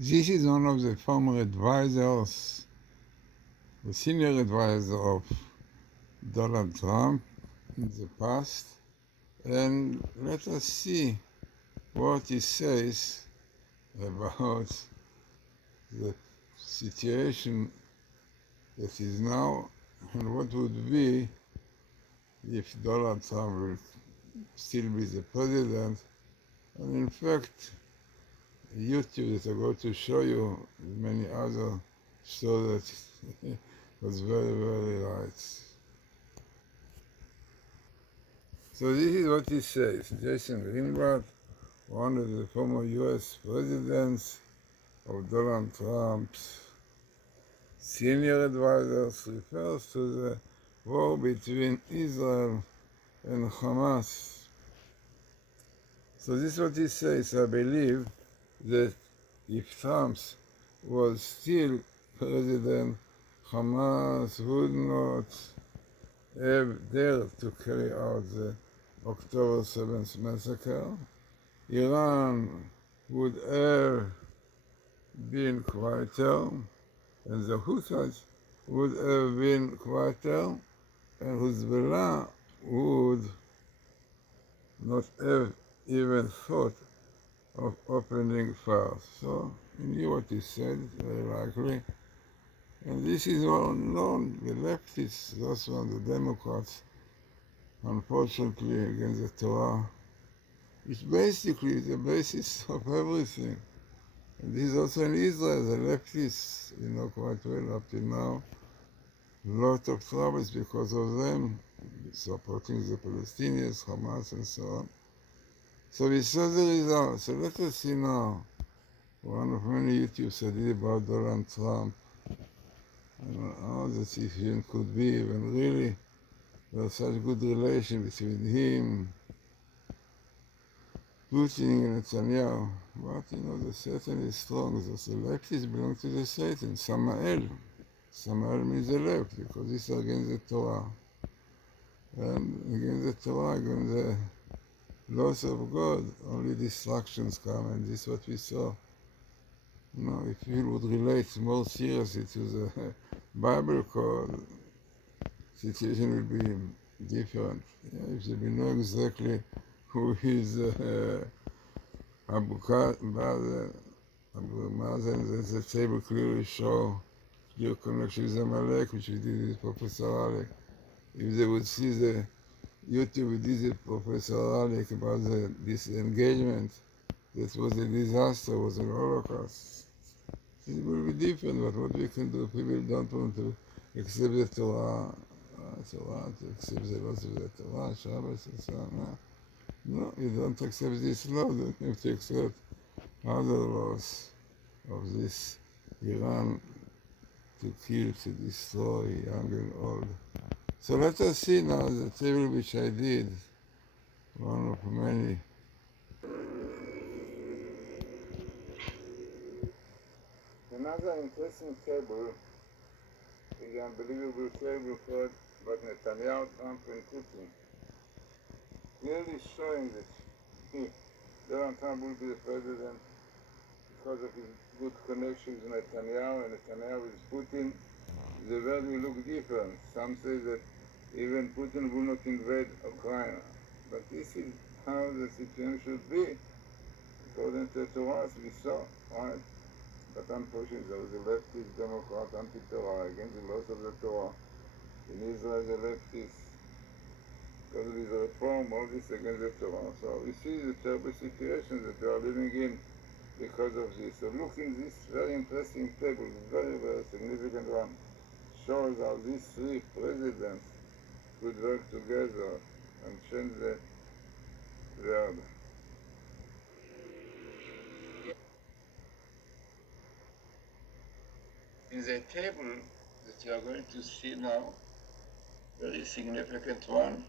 This is one of the former advisors, the senior advisor of Donald Trump in the past, and let us see what he says about the situation that is now and what would be if Donald Trump will still be the president. And in fact, YouTube that I'm going to show you many other show that was very, very right. So this is what he says. Jason Greenblatt, one of the former US presidents of Donald Trump's senior advisors, refers to the war between Israel and Hamas. So this is what he says. I believe that if Trump was still president, Hamas would not have dared to carry out the October 7th massacre. Iran would have been quieter, and the Houthis would have been quieter, and Hezbollah would not have even thought of opening fire. So he knew what he said, very likely. And this is well known. The leftists, those ones, the Democrats, unfortunately against the Torah, it's basically the basis of everything. And this is also in Israel, the leftists, you know quite well up till now, a lot of troubles because of them, supporting the Palestinians, Hamas, and so on. So we saw the results. So let us see now one of many YouTubes I did about Donald Trump and how the situation could be when really there was such good relation between him, Putin, and Netanyahu. But you know, the Satan is strong. The leftists belong to the Satan, Samael. Samael means the left because it's against the Torah. And against the Torah, against the laws of God, only destructions come, and this is what we saw. You know, if people would relate more seriously to the Bible code, situation will be different. Yeah, if they know exactly who is Abu Mazen, then the table clearly show your connection with Amalek, which we did with Professor Alec. If they would see the YouTube we did with Professor Alec about the disengagement, that was a disaster, was an Holocaust. It will be different, but what we can do, people don't want to accept the Torah, to accept the laws of the Torah, Shabbos, and so on. No, you don't accept this law, you have to accept other laws of this Iran to kill, to destroy, young and old. So let us see now the table which I did, one of many. Another interesting table is the unbelievable table called about Netanyahu, Trump, and Putin, clearly showing that Donald Trump will be the president because of his good connections with Netanyahu, and Netanyahu with Putin. The world will look different. Some say that even Putin will not invade Ukraine. But this is how the situation should be, according to the Torah, we saw, right? But unfortunately, there was a leftist Democrat anti-Torah against the laws of the Torah. In Israel, the leftists, because of his reform, all this against the Torah. So we see the terrible situation that we are living in because of this. So look in this very interesting table, very, very significant one, shows how these three presidents could work together and change the world. In the table that you are going to see now, very significant one,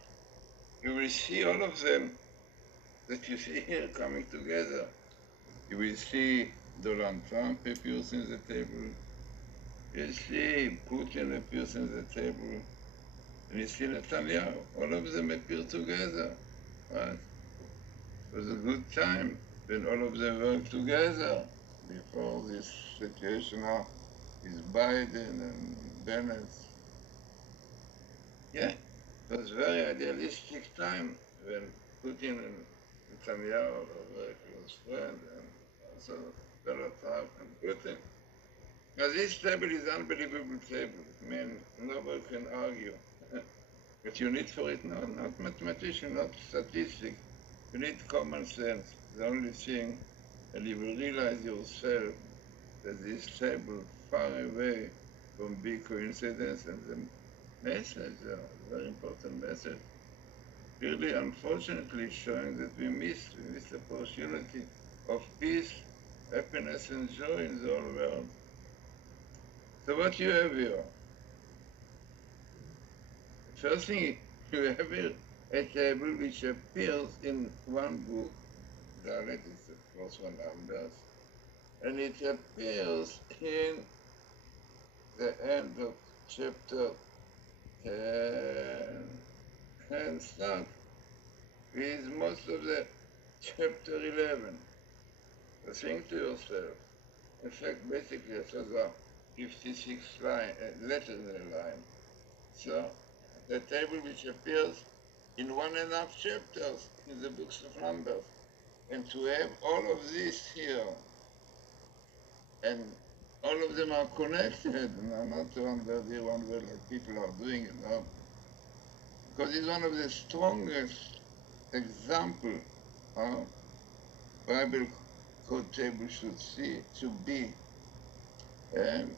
you will see all of them that you see here coming together. You will see Donald Trump appears in the table, you will see Putin appears in the table, and you see Netanyahu. All of them appear together. Right? It was a good time when all of them worked together. before this situation now is Biden and Bennett. Yeah, it was very idealistic time when Putin and Netanyahu were very close friends, and also Donald Trump and Putin. Now this table is unbelievable table. I mean, nobody can argue. But you need for it not mathematician, not statistics. You need common sense. The only thing, and you will realize yourself that this table far away from big coincidence and the message, very important message, really unfortunately showing that we missed the opportunity of peace, happiness and joy in the whole world. So what you have here? First thing, you have here a table which appears in one book, Dalet is the first one numbers, and it appears in the end of chapter 10 and start with most of the chapter 11. So think to yourself, in fact, basically, it was a 56 letters in a line. So, the table which appears in 1.5 chapters in the books of Numbers. And to have all of this here, and all of them are connected, not under the one way like people are doing it now, because it's one of the strongest example of Bible code table should be an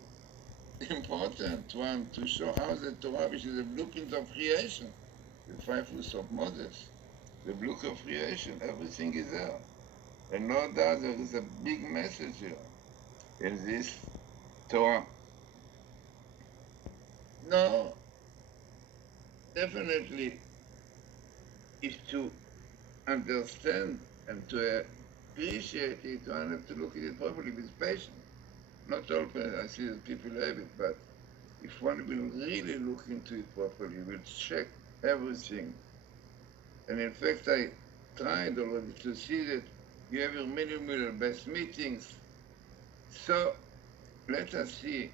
important one to show how the Torah, which is the blueprint of creation, the 5 rules of Moses, the book of creation, everything is there. And no doubt there is a big message here in this Torah. No, definitely is to understand and to appreciate it, one have to look at it properly with patience. Not all I see that people have it, but if one will really look into it properly, will check everything. And in fact, I tried already to see that you have your minimal best meetings. So let us see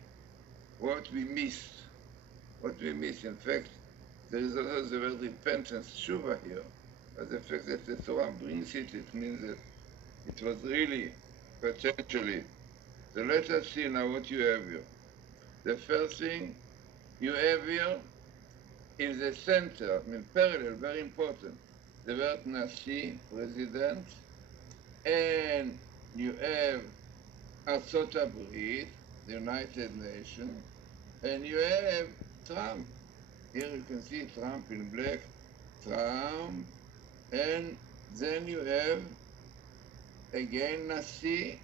what we missed. What we miss. In fact, there is also the word repentance, tshuva here. But the fact that the Torah brings it, it means that it was really, potentially. So let us see now what you have here. The first thing you have here in the center, I mean parallel, very important, the word Nasi, president, and you have Artzot Habrit, the United Nations, and you have Trump. Here you can see Trump in black, Trump, and then you have again Nasi.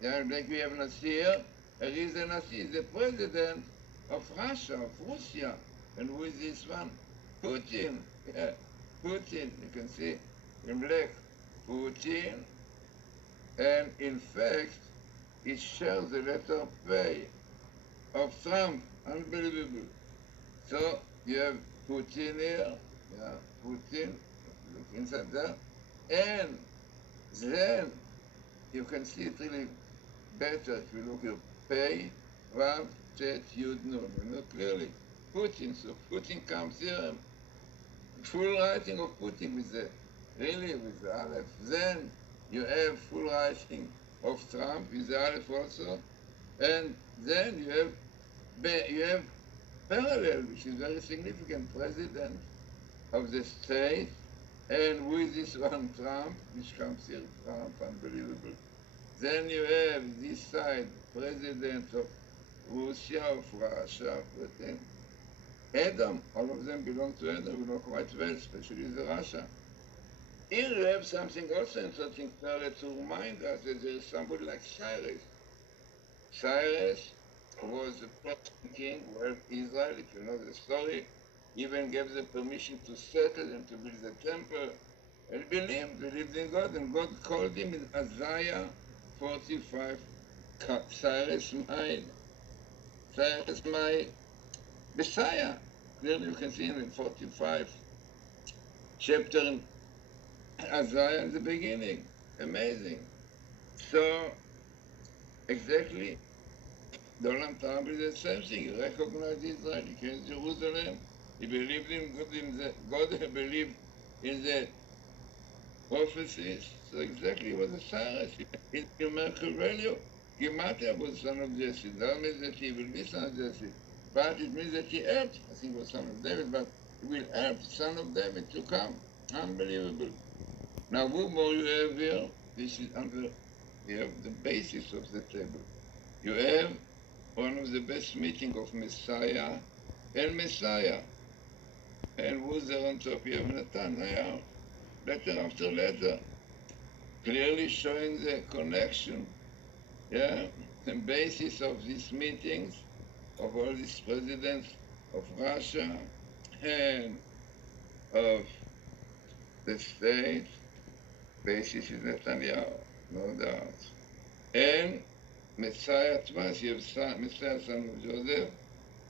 Yeah, like we have Nasi here. There is a Nasi, the president of Russia, of Russia. And who is this one? Putin. Yeah, Putin. You can see in black, Putin. And in fact, it shares the letter P of Trump. Unbelievable. So you have Putin here. Yeah, Putin. Look inside there. And then you can see it really better if you look at Pei, Vav, Tet, Yud, Nun. You know clearly Putin. So Putin comes here and full writing of Putin with the really with the Aleph. Then you have full writing of Trump with the Aleph also, and then you have parallel, which is very significant, president of the state, and with this one Trump, which comes here, Trump, unbelievable. Then you have this side, president of Russia, of Russia, Putin. Adam, all of them belong to Adam, we know quite well, especially the Russia. Here you have something also interesting to remind us that there is somebody like Cyrus. Cyrus was the first king of Israel, if you know the story, even gave the permission to settle and to build the temple. And believed in God, and God called him in Isaiah 45, Cyrus my Messiah. Clearly you can see him in 45 chapter in Isaiah in the beginning. Amazing. So exactly Donald Trump is the same thing. He recognized Israel. He came to Jerusalem. He believed in God believed in the prophecies. So exactly what the Cyrus in Merkel value. Matityau was son of Jesse. That means that he will be son of Jesse. But it means that he helped. I think he was son of David, but he will help son of David to come. Unbelievable. Now, who more you have here? This is under, you have the basis of the table. You have one of the best meeting of Messiah and Messiah. And who's there on top? You have Nathaniel. Letter after letter, clearly showing the connection, yeah, the basis of these meetings, of all these presidents of Russia and of the state, basis is Netanyahu, no doubt. And Messiah twice, you have Messiah son of Joseph,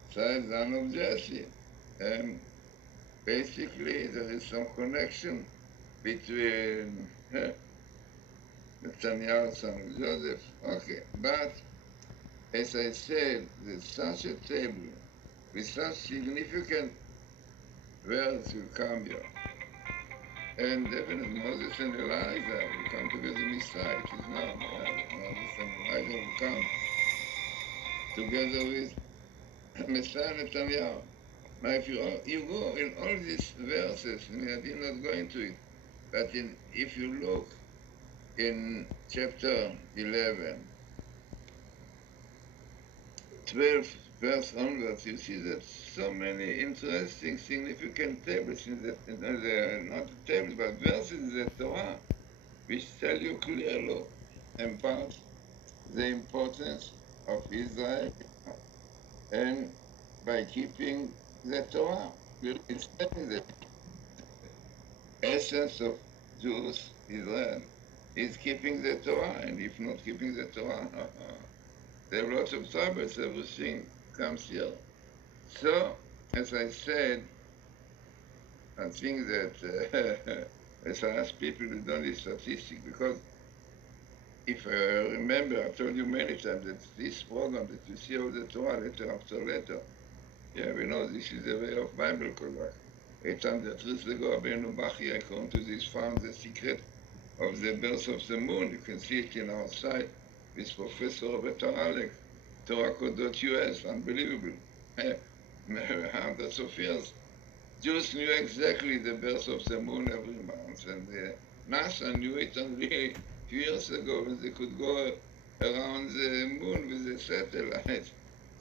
Messiah son of Jesse. And basically there is some connection between Netanyahu son of Joseph. Okay, but as I said, there's such a table with such significant words will come here. And definitely Moses and Elijah will come together in Messiah. It is now Moses and Elijah will come together with Messiah Netanyahu. Now if you go in all these verses, I mean, I did not go into it, but if you look in chapter 11, 12 verse onwards, you see that so many interesting, significant tables not tables, but verses in the Torah, which tell you clearly about the importance of Israel and by keeping the Torah. It's saying the essence of Jews, Israel, is keeping the Torah, and if not keeping the Torah, there are lots of troubles, everything comes here. So, as I said, I think that as I ask people to do this statistic, because if I remember, I told you many times that this program that you see all the Torah letter after letter, yeah, we know this is the way of Bible collect. 800 years ago, Abenu Bachya, according to this, found the secret of the birth of the moon. You can see it in our site with Professor Robert Alec, TorahCode.us, unbelievable. Hundreds of years. Jews knew exactly the birth of the moon every month, and NASA knew it only a few years ago when they could go around the moon with the satellites.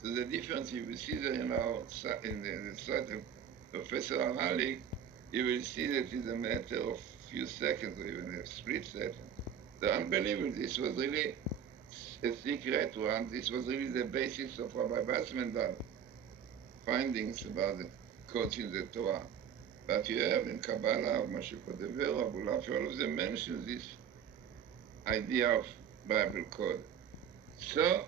So the difference, if you see that in the site of Professor Aralik, you will see that it's a matter of few seconds or even a split second. So unbelievable. This was really a secret one. This was really the basis of Rabbi Basman's findings about the codes in the Torah. But you have in Kabbalah, Moshe Kodever, Abulaf, all of them mention this idea of Bible code. So,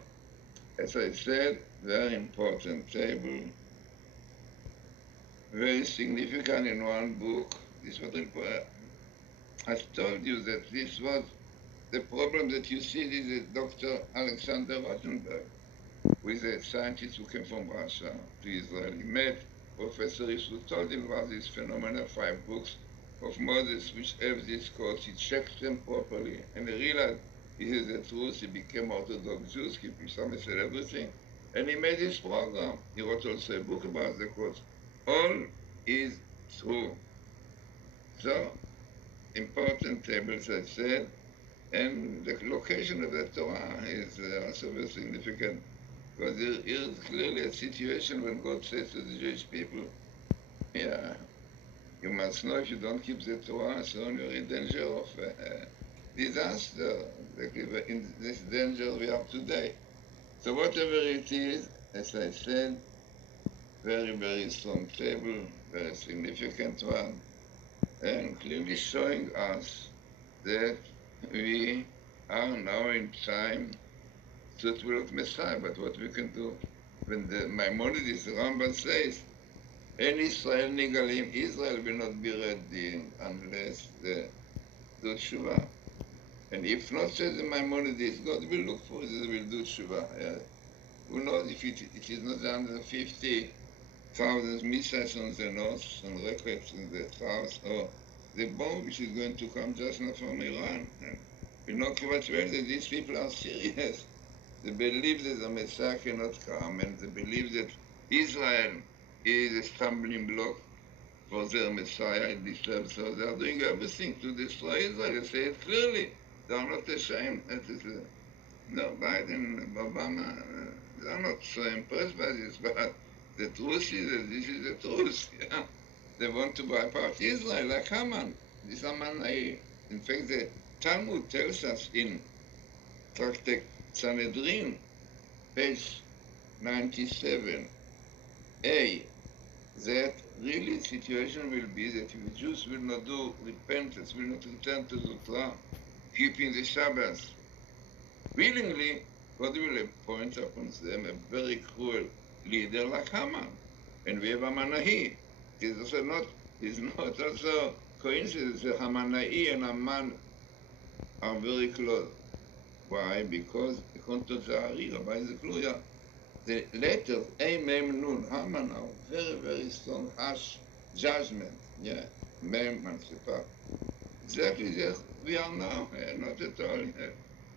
as I said, very important table, very significant in one book. This was important. I told you that this was the problem that you see. This is Dr. Alexander Rothenberg, who is a scientist who came from Russia to Israel. He met Professor who told him about this phenomenon, 5 books of Moses, which have these codes. He checked them properly, and he realized this is the truth. He became Orthodox Jews, keeping some said everything, and he made his program. He wrote also a book about the codes. All is true. So, important tables, I said, and the location of the Torah is also very significant. Because there is clearly a situation when God says to the Jewish people, yeah, you must know if you don't keep the Torah, soon you're in danger of disaster. In this danger we are today. So whatever it is, as I said, very, very strong table, very significant one, and clearly showing us that we are now in time that will of Messiah, but what we can do when the Maimonides, the Rambam says, in Israel Nigalim, Israel will not be ready unless the do Tshuva. And if not, says the Maimonides, God will look for it, they will do Shuvah. Who knows if it is not 150,000 missiles on the north and rockets in the south, or the bomb which is going to come just now from Iran. And we know quite well that these people are serious. They believe that the Messiah cannot come, and they believe that Israel is a stumbling block for their Messiah in this time. So they are doing everything to destroy Israel. They say it clearly. They are not ashamed. No, Biden, Obama, they are not so impressed by this, but the truth is that this is the truth. Yeah? They want to wipe out Israel like Haman. This Haman, in fact, the Talmud tells us in Tractate Sanhedrin, page 97a, that really the situation will be that if the Jews will not do repentance, will not return to the Torah, keeping the Sabbath willingly, God will appoint upon them a very cruel leader like Haman. And we have Hamanahi. It is not also coincidence that Hamanahi and Haman are very close. Why? Because according to Zahari, Rabbi Zekluya, the letters A, Mem, Nun, Haman are very, very strong, harsh judgment. Yeah, Mem and Sepa. Exactly just we are now, not at all.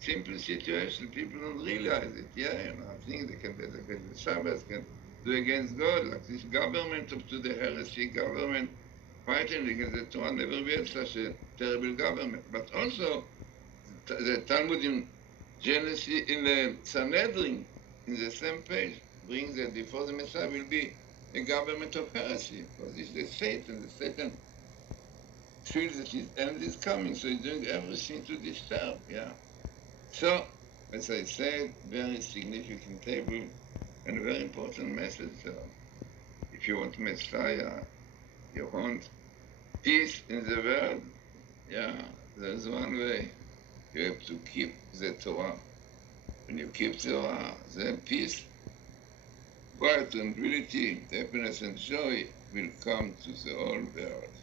Simple situation, people don't realize it. Yeah, I think they can dedicate the Sabbath, can do against God, like this government up to the heresy government fighting against the Torah. Never we had such a terrible government. But also, the Talmud in Genesis, in the Sanhedrin, in the same page, brings that before the Messiah will be a government of heresy, because this is the Satan. The Satan feels that his end is coming, so he's doing everything to disturb. Yeah. So, as I said, very significant table and a very important message. If you want Messiah, you want peace in the world, yeah, there's one way. You have to keep the Torah. When you keep Torah, then peace, quiet, tranquility, happiness, and joy will come to the whole world.